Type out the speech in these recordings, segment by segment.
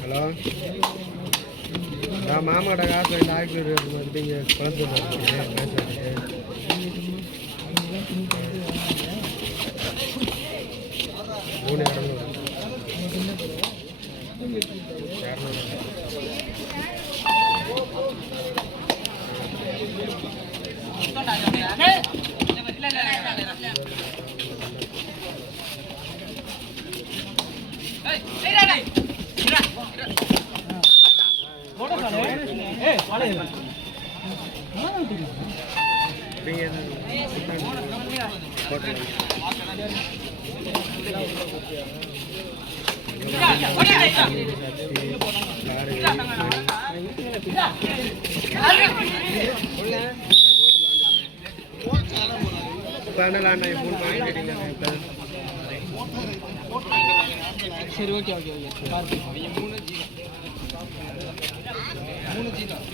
Hello, நான் மாமாட்ட காசு டாக்டர் இங்கே குழந்தை மூணு சரி, ஓகே ஓகே ஓகே. மூணு ஜி தான்.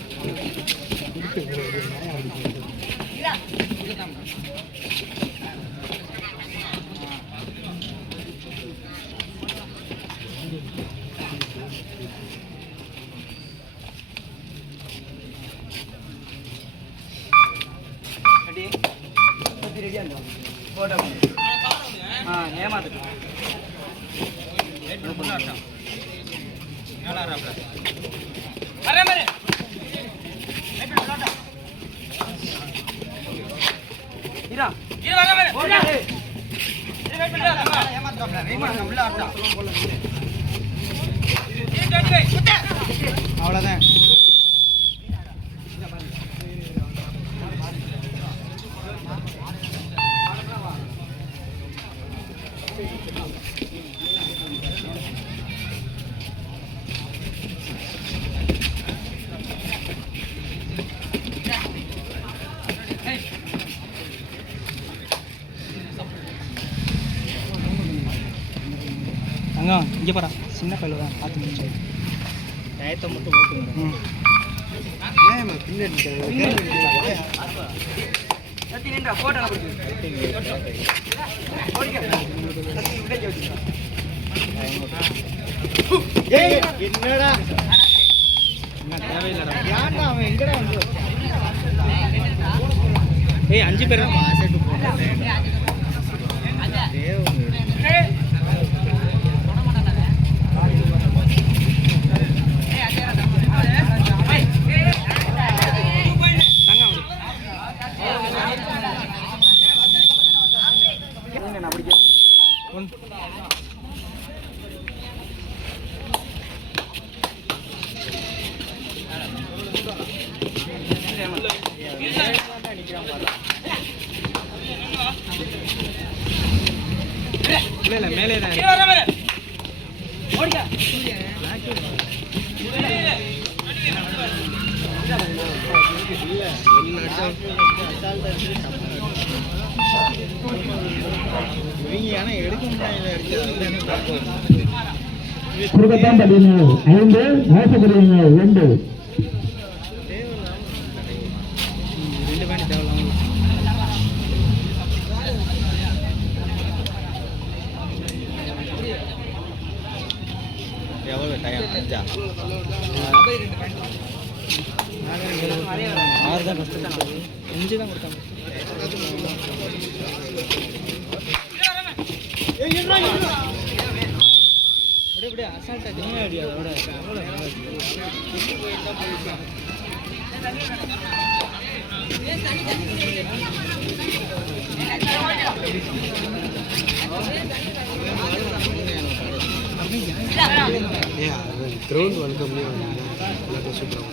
அவ்வளோதான். அங்கே இங்கே பாரா, சின்ன பையில தான் பார்த்து முடிச்சு டயத்தை மட்டும் ஓட்டுங்க. என்னடா தேவையில்லடா, ஏன்டா அவன் எங்கடா வந்து 5 பேர் மேலே குடும்பத்தான் பார்த்தீங்க 5 மோசப்படுவீங்க 2 எவ்வளோ டைம் 6 தான் ஃபஸ்ட்டு 5 தான் கொடுத்தாங்க. இப்படி அசால்ட்டா திங்க ஐடியா அதோட கிரவுண்ட் ஒன் கம்மி எல்லாத்தையும் சூப்பராக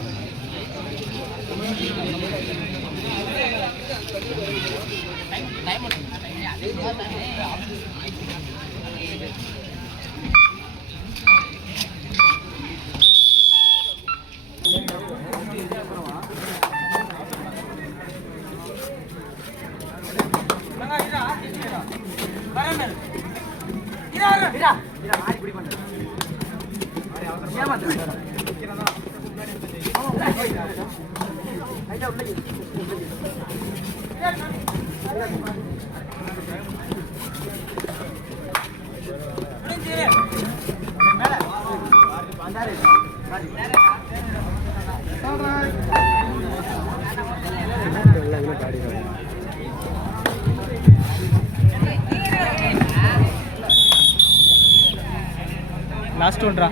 லாஸ்ட் ஒன்றா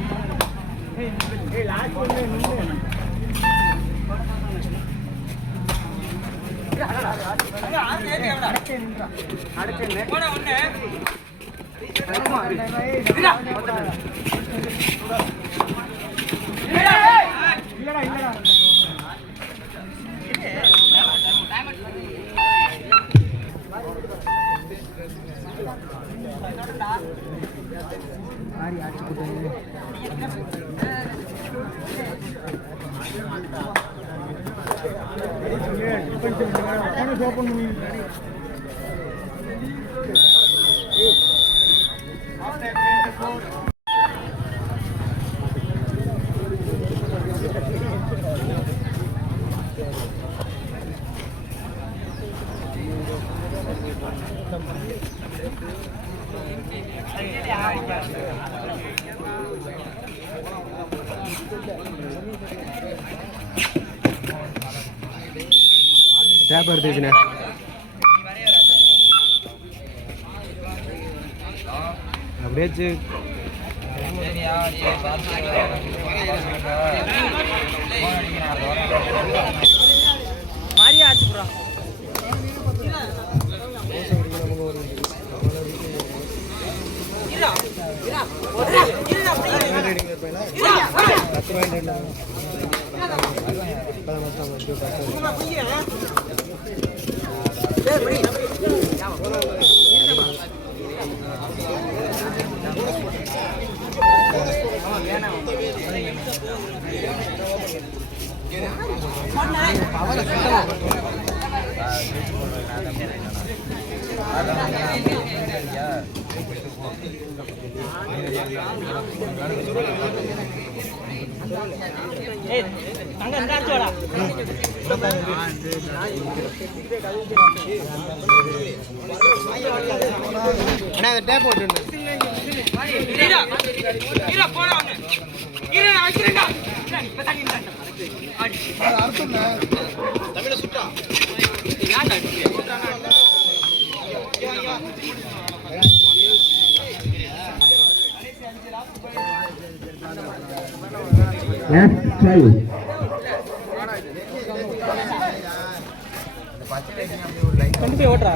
டேப் எடுத்துச்சுண்ணே அப்படியே மாரியா ஆச்சு ப்ரோ தங்க இந்த அடிச்சோடா அண்ணா அந்த டேப் போட்டுருங்க கொண்டு போய் ஓட்டுறா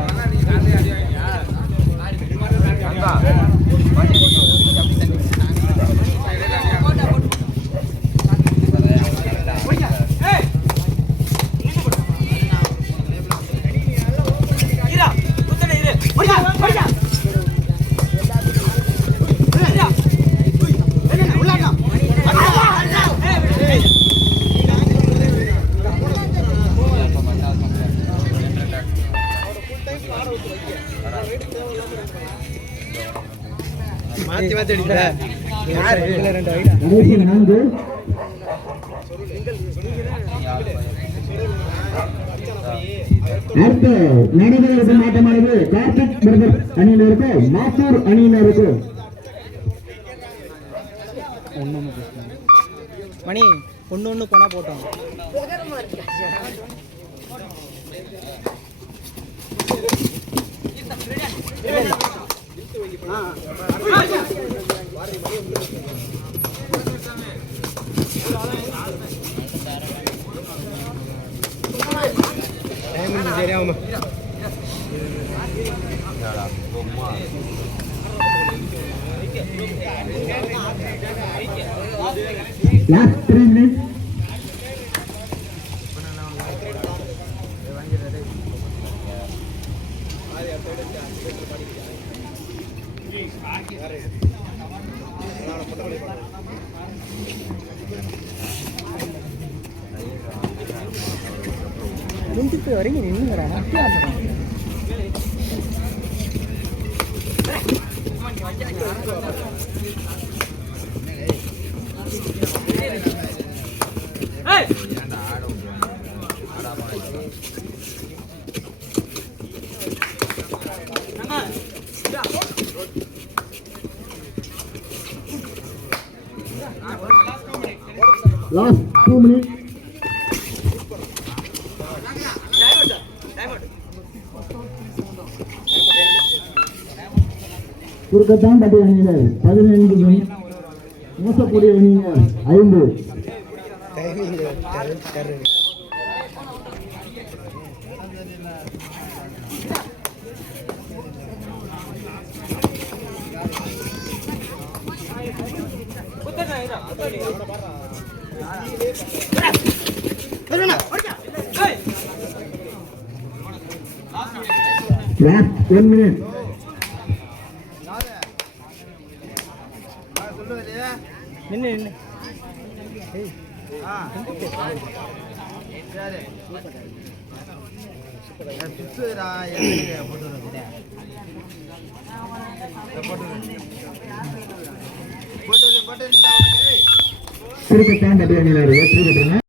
மாத்தி மாத்தி அடிக்கிற யாரு ரெண்டு ஐடா கடைசி 4 அடுத்து நடைபெறும் ஆட்டமானது கார்த்திக் பிரதர் அணியினருக்கு மாத்தூர் அணியினருக்கு மணி ஒன்று போனா போட்டோம் சரியாமா last 3 minutes வரைக்கும் நின்றுங்கிறா லாஸ்ட் 2 மினிட். குறுக்கத்தான் பட்டி அணியினர் 15 ரன், மோசக்கூடிய அணியினர் 5. Last 1 minute. நின்று குறுக்கத்தான் பட்டி அணியினர் வெற்றி பெற்றனர்.